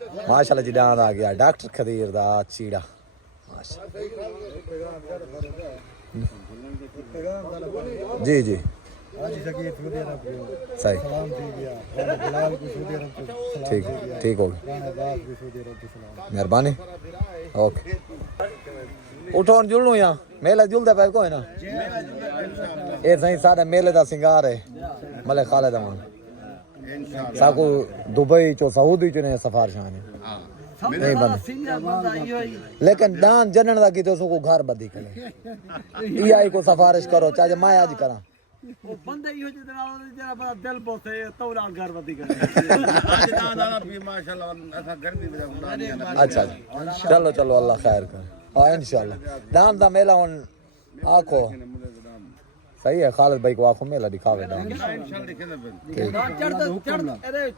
माशाल्लाह जी डांद आ गया डॉक्टर खदीर दा चीड़ा जी जी सही ठीक ठीक हो गया मेहरबानी ओके उठो जुड़ू या मेला जुलदा पे कोई ना ये सही सारा मेले दा सिंगार है मले खालिद अमान साकू दुबई चो सऊदी चो ने सफारिशां ने नहीं बंद लेकिन दान जनन दा की तो सो घर बदी करे ई को सफारिश करो चाहे मैं आज करा वो बंदे ही हो जितना जरा बड़ा दिल बोसे तौला घर बदी करे आज दान आना भी माशाल्लाह ऐसा गर्मी में अच्छा चलो चलो अल्लाह खैर करे हां इंशाल्लाह दान दा मेला हुन आखो सही है खालिद भाई को आंखों मेला दिखावे दान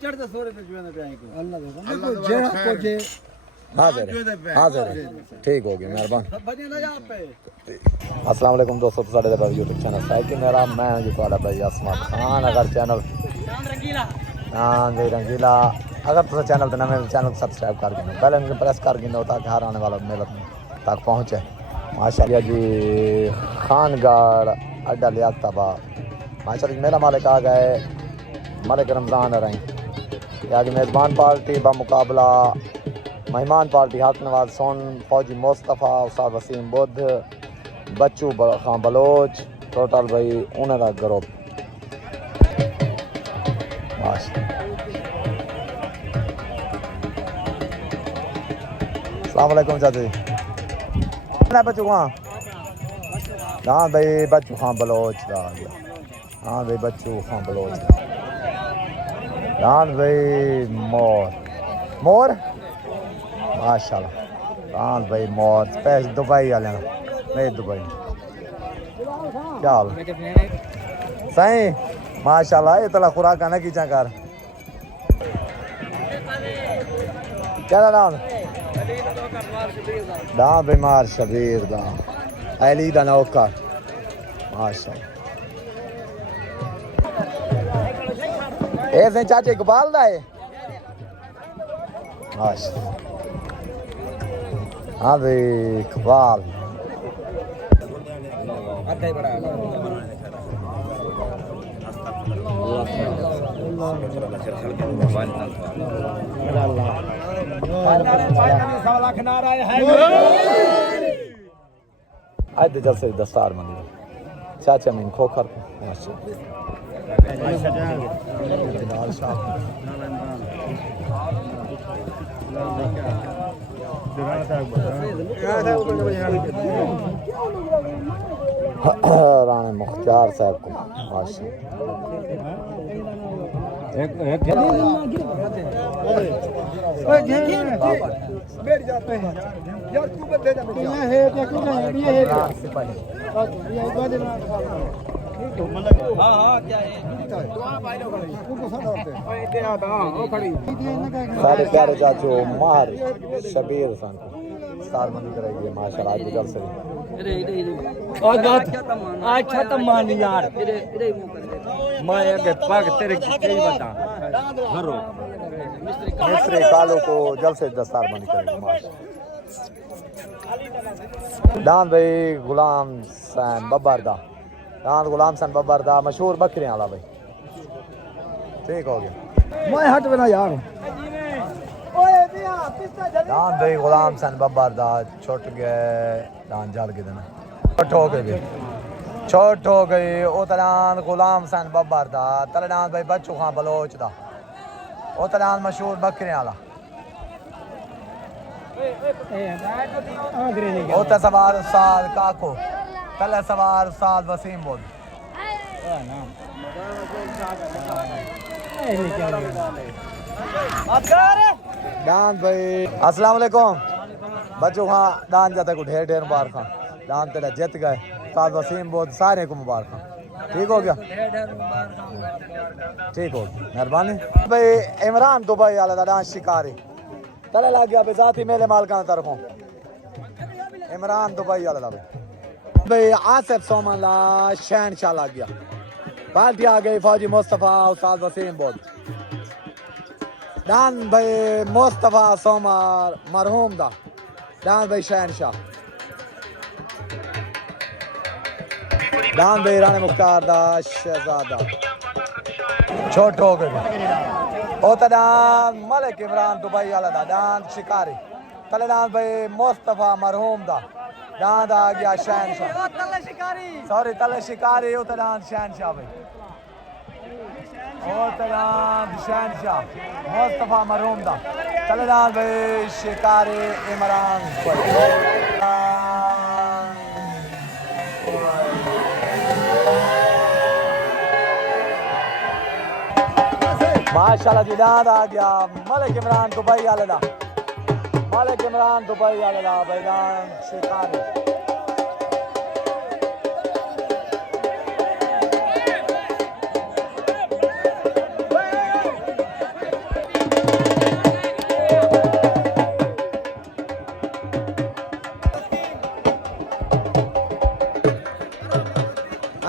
चढ़ते सोरे पे जुए पे आई को अल्लाह को जे हाजिर हाजिर ठीक हो गया मेहरबान अस्सलाम वालेकुम दोस्तों साडे दा यूट्यूब चैनल साइड के मेरा मैं हूं जी तुम्हारा भाई असमा खान अगर चैनल रंगीला अगर तुम चैनल ते नवे चैनल को सब्सक्राइब कर देना बेल आइकन प्रेस कर देना ताकि हर आने वाला मेला तक पहुंचे माशाल्लाह जी खानगढ़ अड्डा लियाकताबाद माशाल्लाह मेरा मालिक आ गए मालिक रमज़ान रही आगे मेज़बान पार्टी बामुकाबला मेहमान पार्टी हक नवाज सोन फौजी मुस्तफ़ा उस्ताद वसीम बुद्ध बच्चू खां बलोच टोटल भाई उन्हें का ग्रुप अस्सलाम वालेकुम चाची बच्चू खां हाँ भाई बच्चू खां बलोच हाँ भाई बच्चू खां बलोच हाँ भाई मोर मोर माशाल्लाह हाँ भाई मोर पैस दुबई वाले नहीं दुबई क्या हाल सही माशाल्लाह ये तला खुराक आना खींचा कर क्या नाम दां बीमार शबीर दा अली दा नौकर माशाल्लाह ऐसे चाचे इकबाल दा है माशाल्लाह हाँ भाई इकबाल आज जलसे दस्तार मंदिर चाचा मीन खोखर राणे मुख्तार साहब को साढ़े प्यारे चाचू मार शबीर सन स्टार मंदी कराई माशाल्लाह आज जल से आज खत्म मान यार मैं आगे पाग तेरे कई बता घरो मिस्त्री कालू को जल से दस्तार बंदी करेगी माशाल्लाह दान भाई गुलाम सैन बब्बरदा दान गुलाम सैन बब्बरदा मशहूर बकरियां वाला भाई ठीक हो गया मैं हट बना यार दान भाई गुलाम सैन बब्बरदा छुट गए दान जल के देना छोट हो गए छोट हो गई उतरान गुलाम सैन बब्बरदा तलडान भाई बच्चू खां बलोच दा उतरान मशहूर बकरियां वाला होता सवार उस्ताद काको पहले सवार उस्ताद वसीम बोल दान भाई अस्सलाम वालेकुम बच्चों हाँ दान जाता को ढेर ढेर मुबारक दान तेरा जीत गए उस्ताद वसीम बोल सारे को मुबारक ठीक हो गया ठीक हो गया मेहरबानी भाई इमरान दुबई वाला दा डांस शिकारी तले लग गया बेजाती मेरे मालकान तरफों इमरान दुबई वाला भाई आसिफ सोमला शहनशाह लग गया पार्टी आ गई फौजी मुस्तफ़ा उस्ताद वसीम बोल दान भाई मुस्तफा सोमर मरहूम दा दान भाई शहनशाह दान भाई राणे मुख्तार दा शहजादा छोट हो गए ओता दान मलिक इमरान दुबई वाला दा दान शिकारी तले दान भाई मुस्तफा मरहूम दा दान आ गया शहनशाह सॉरी तले शिकारी ओता दान शहनशाह भाई ओता दान शहनशाह मुस्तफा मरहूम दा तले दान भाई शिकारी इमरान माशाल्लाह जी दाद आ गया मलिक इमरान दुबई वाले दा मलिक इमरान दुबई वाले दा बैदान शिकारी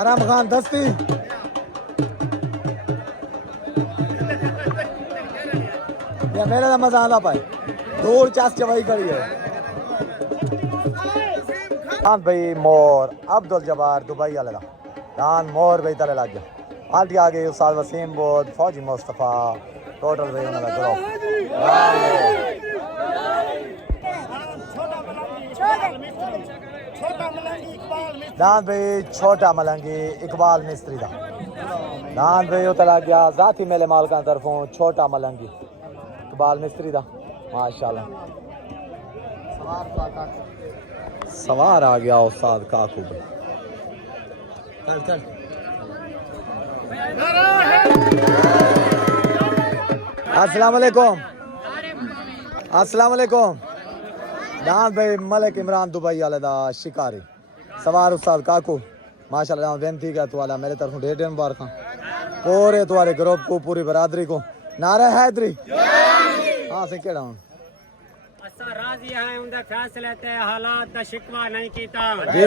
आराम खान दस्ती या मेरे तो मजा आना पाए दूर चास चवाई करी है दान भाई मोर अब्दुल जबार दुबई वाले दा दान मोर भाई तले लग गया आल्टी आ गई उस्ताद वसीम बोध फौजी मुस्तफा टोटल भाई उन्होंने ग्रुप दान भाई छोटा मलंगी इकबाल मिस्त्री दा दान भाई उतर लग गया जाती मेले मालका तरफों छोटा मलंगी इकबाल मिस्त्री दा माशाल्लाह सवार आ गया उस्ताद काकू भाई अस्सलाम वालेकुम अस्सलाम वालेकुम दान भाई मलिक इमरान दुबई वाले दा शिकारी सवार उस्ताद काकू माशाल्लाह बेनती का तुआला मेरे तरफ ढेर ढेर मुबारक पूरे तुम्हारे ग्रुप को पूरी बरादरी को नारा हैदरी हाँ से केड़ा हूं असा राजी है उनके फैसले ते हालात दा शिकवा नहीं कीता जी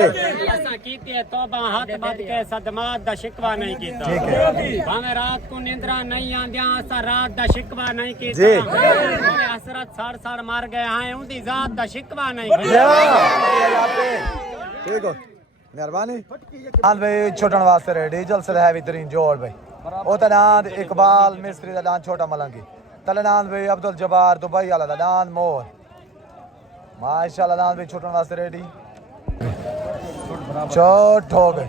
असा कीती है तौबा हाथ बद के सदमात दा शिकवा नहीं कीता ठीक है भावे रात को निंद्रा नहीं आंदियां असा रात दा शिकवा नहीं कीता जी भावे हसरत सार मार गए हैं उनकी जात दा शिकवा नहीं कीता ठीक हो मेहरबानी दान भाई छोटन वास्ते रेडी जल से है बेहतरीन जोड़ भाई ओ तनाद इकबाल मिस्त्री दा दान छोटा मलंगी तलनाद भाई अब्दुल जबार दुबई वाला दा दान मोर माशाल्लाह दान भाई छोटन वास्ते रेडी छोट हो गए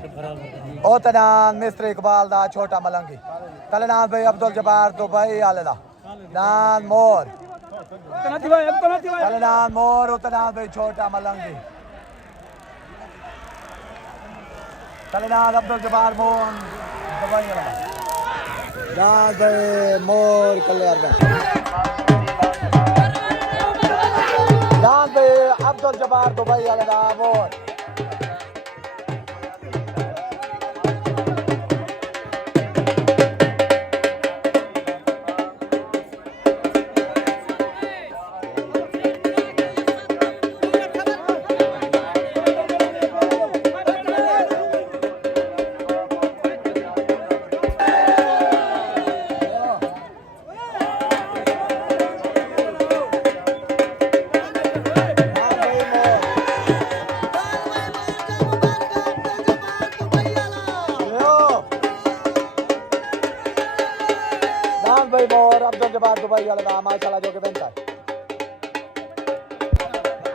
ओ तनाद मिस्त्री इकबाल दा छोटा मलंगी तलनाद भाई अब्दुल जबार दुबई वाले दा दान मोर तलनाद मोर ओ तनाद भाई छोटा मलंगी तलनाद अब्दुल जबार मोर दुबई वाला दान भाई मोर कल्याण दान भाई अब्दुल जबार दुबई वाले दा मोर भाई मोर अब्दुल जबार दुबई वाले दा माशाल्लाह जो के बनता है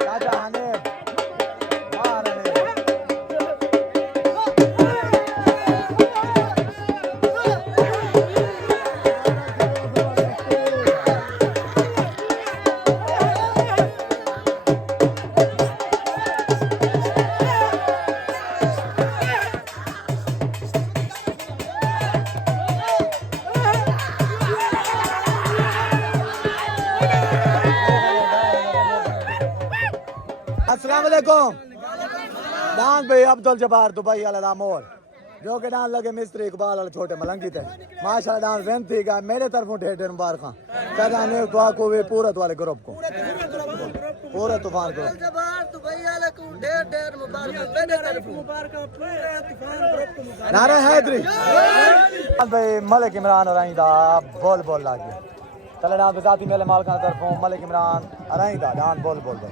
राजा हनीफ अस्सलाम वालेकुम दान भाई अब्दुल जबार दुबई वाला दा मोर जो के दान लगे मिस्त्री इकबाल वाले छोटे मलंगी थे माशाल्लाह दान बेनती का मेरे तरफों ढेर ढेर मुबारक सदाने दुआ को वे पूरा वाले ग्रुप को पूरा तूफान को जबार दुबई वाले को ढेर ढेर मुबारक मेरे तरफ मुबारक पूरे तूफान ग्रुप को मुबारक नारे हैदरी भाई मलिक इमरान और दा बोल बोल लग गया तलेनाथ बिजाती मेले मालकान तरफों मलिक इमरान अराइंदा दान बोल दे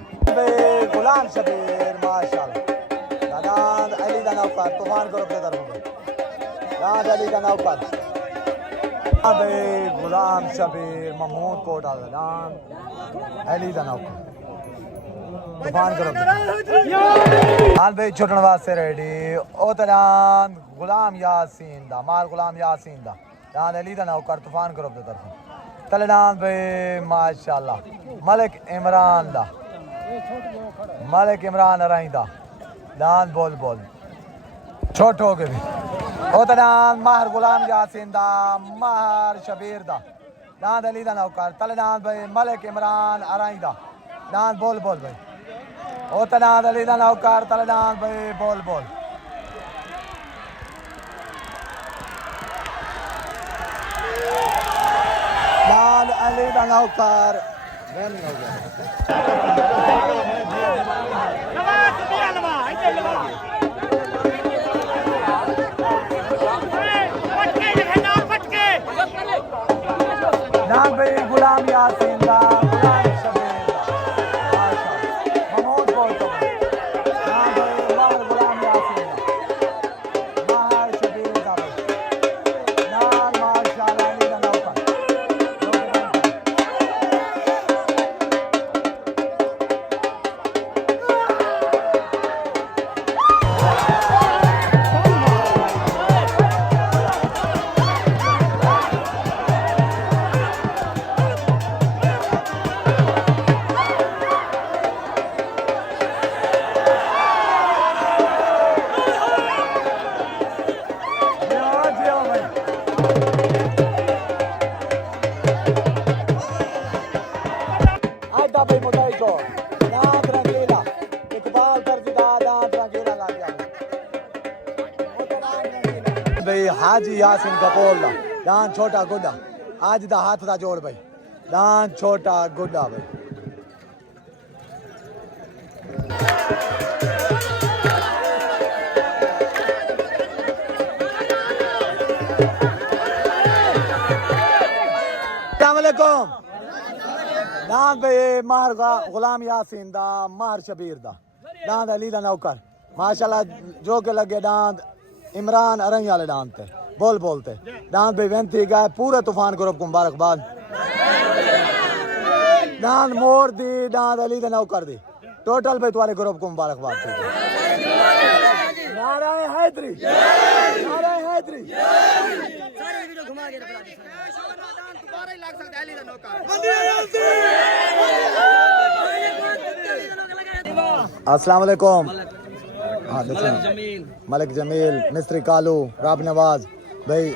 गुलाम शबीर माशाल्लाह दान अली दा नौकर तूफान ग्रुप के तरफों दान अली दा नौकर अबे गुलाम शबीर महमूद कोटा दान अली दा नौकर तूफान ग्रुप दान भाई छुटन वास्ते रेडी ओ दान गुलाम यासीन दा माल गुलाम यासीन दा दान अली दा नौकर तूफान ग्रुप के तरफों तलेनाथ भाई माशाल्लाह मलिक इमरान दा मलिक इमरान अराइंदा दान बोल छोट हो गए भी ओ दान माहर गुलाम यासीन दा माहर शबीर दा दान अली दा नौकर तलेनाथ भाई मलिक इमरान अराइंदा दान बोल भाई ओ दान अली दा नौकर तलेनाथ भाई बोल दान अली दा नौकर दान भाई गुलाम यासीन दा गुलाम शबीर दा महमूद बोलतो दान भाई माहर गुलाम यासीन दा माहर शबीर दा दान माशाल्लाह अली दा नौकर हाजी यासीन कपोल दा दान छोटा गुड्डा आज दा हाथ दा जोड़ भाई दान छोटा गुड्डा भाई अस्सलामुअलैकुम दान भाई माहर गुलाम यासीन दा माहर शबीर दा दान अली दा नौकर माशाल्लाह जो के लगे दान इमरान अरंग वाले दान थे बोलते दान भाई वेंती गए पूरे तूफान ग्रुप को मुबारकबाद दान मोर दी दान अली दा नौकर दी टोटल भाई तुम्हारे ग्रुप को मुबारकबाद थी नाराए हैदरी सारी वीडियो घुमा के रखा दान दोबारा ही लग सकता है अली दा नौकर अस्सलाम वालेकुम हाँ मलिक जमील मिस्त्री कालू राब नवाज भाई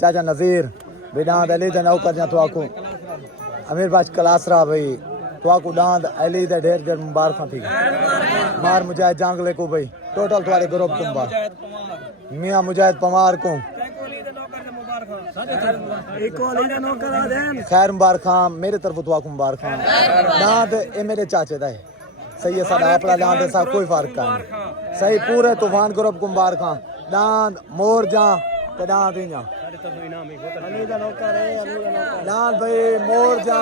चाचा नज़ीर भाई दांद अली दा नौकर जा तो आको अमीर बाज कलासरा भाई तो आको दांद अली दा ढेर मुबारक थी मार मुजाहिद जांगले को भाई टोटल तुम्हारे ग्रुप को मुबारक मियां मुजाहिद पमार को खैर मुबारक खां मेरे तरफ तो आको मुबारक खां दांद ए मेरे चाचे दा है सही है साडा अपना दांद सा कोई फर्क नहीं सही पूरे तूफान ग्रुप को मुबारक खां दांद मोर जा ते दांद इना दांद भाई मोर जा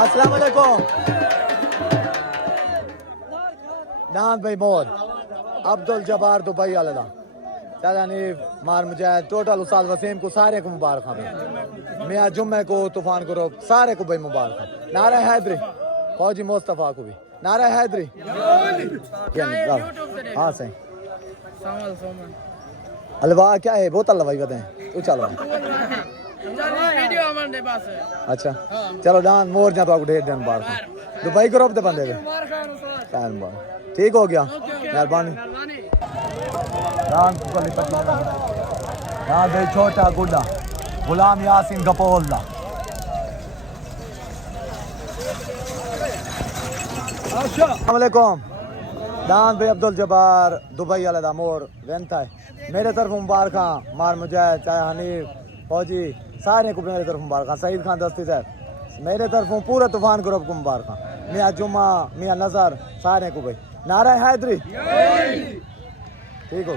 अस्सलाम वालेकुम दांद भाई मोर अब्दुल जब्बार दुबई वाला दा चाचा नीफ मार मुजाहिद टोटल उस्ताद वसीम को सारे को मुबारक खां मियां जुम्मे को तूफान ग्रुप सारे को भाई मुबारक खां नारा हैदरी फौजी मुस्तफा को भी नारा हैदरी हाँ सही हलवा क्या है बोतल लवाई बताएं तू चलो अच्छा चलो दान मोर जा तो ढेर दिन बार दुबई ग्रुप दे बंदे ठीक हो गया मेहरबानी दान दे छोटा गुड्डा गुलाम यासीन कपोल दा अस्सलामुअलैकुम दान भाई अब्दुल जब्बार दुबई वाले दा मोर वेंता है मेरे तरफ मुबारक मार मुजाहिद चाहे हनीफ फौजी सारे को मेरे तरफ मुबारक सईद खान दस्ती साहब मेरे तरफ पूरे तूफान ग्रुप को मुबारक मियां जुम्मा मियां नजर सारे को भाई नारा हैदरी ठीक हो